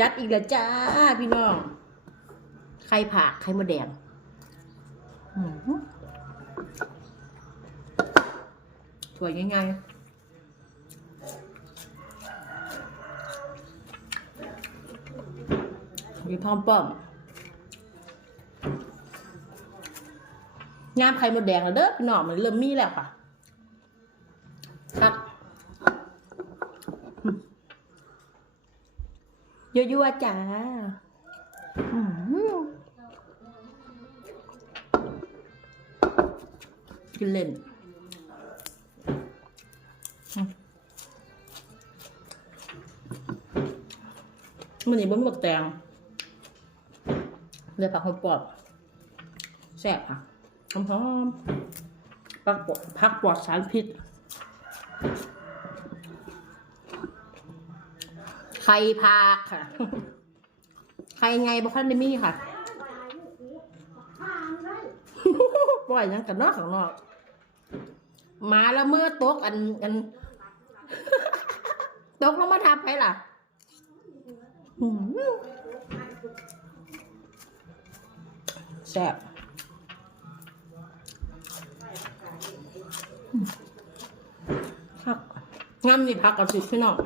จัดอีกแล้วจ้า พี่น้อง ไข่ผักไข่มดแดงสวยง่ายๆมีทอมป้อมงามไข่มดแดงแล้วเด้อพี่น้องมันเริ่มมีแล้วค่ะ ครับ ยั่วๆจ้าอื้อหือกินเล่นมันนี่บ่มีบักแตงเลยผักหอมปอบแซ่บค่ะหอมๆผักปลอดผักปลอดสารพิษ ไข่พากค่ะไข่ไงบ่คันได้มีค่ะปล่อยยังกันนอกข้างนอกมาแล้วเมื่อตกอันอันตกลงมาทับไปล่ะแซ่บครับงามนี่พักกับสิพี่น้อง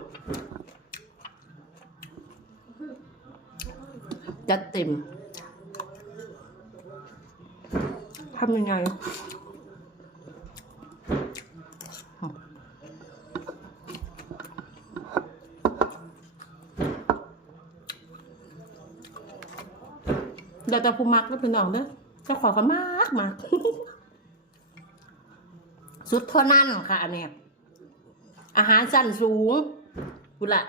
จัดเต็มทำยังไงเดี๋ยวจะพูมักแล้วเป็นน้องเด้อเจะขอกันมากมากสุดเท่านั้นค่ะอันเนี้ยอาหารสั้นสูงบุละ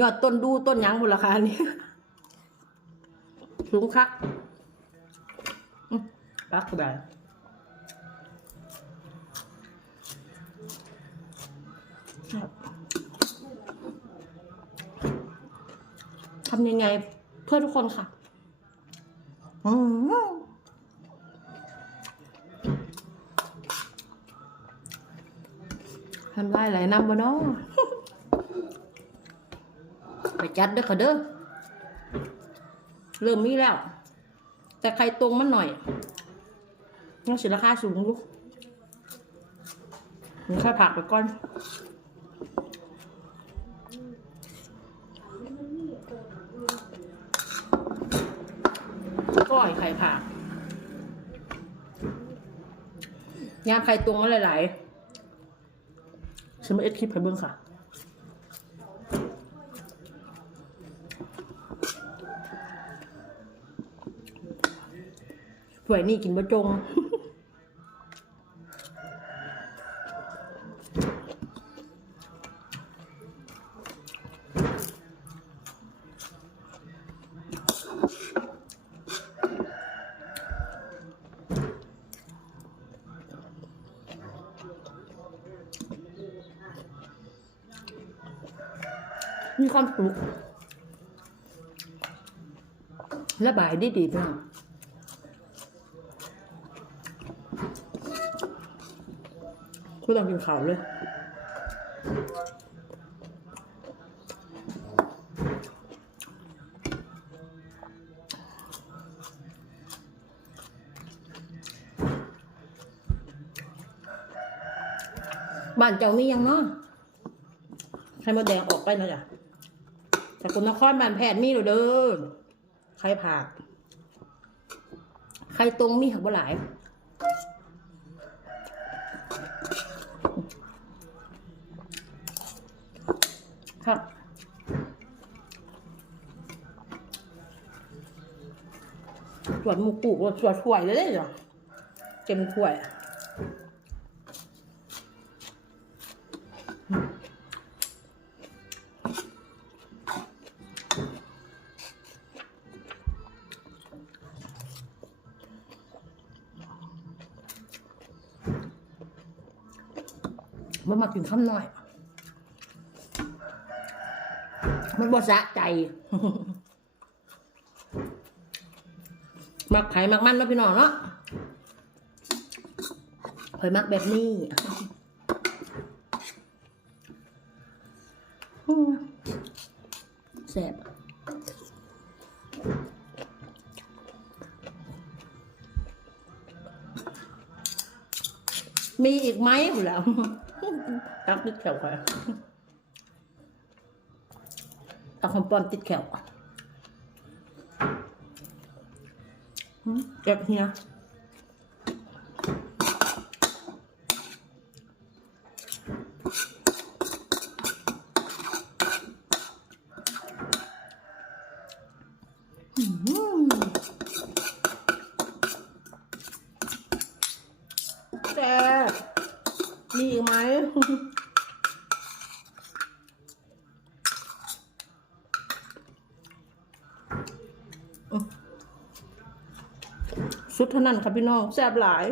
ยอดต้นดูต้นหยังบุละค่ะอันนี้ สูงคักอื้อปักก็ได้ครับทำยังไงเพื่อทุกคนค่ะอืมทำได้หลายน้ำบ่เนาะไปจัดเด้อค่ะเด้อ เริ่มมีแล้ว แต่ใครตรงมันหน่อยน่าสิราคาสูงลูกมีแค่ผักไปก่อนก้อยไข่ผักยามไข่ตรงมาหลายๆฉันมาเอ็ดคลิปให้เบิ่งค่ะ ถ้วยนี่กินบะจงมีความสุขระบายได้ดีด้วย ก็ต้องกินข้าวเลยบ้านเจ้ามียังเนาะใครมาแดงออกไปนะจ๊ะแต่คุณนครบ้านแพทย์มีหรือเด้อใครผักใครตรงมีหักบ่หลาย ครับ สวนหมูปูสวนถ้วยเลยเหรอเต็มถ้วยมันมากินข้าวหน่อย มันบ่สะใจ มักไผ่มักมันเนาะพี่น้องเนาะข่อยมักแบบนี้แซ่บมีอีกไหมอยู่แล้วตักติดแขวค่ะตักของปอนติดแขวหืม เก็บเฮียแซ่บมีอีกไหม สุดเท่านั้นค่ะพี่น้องแซ่บหลาย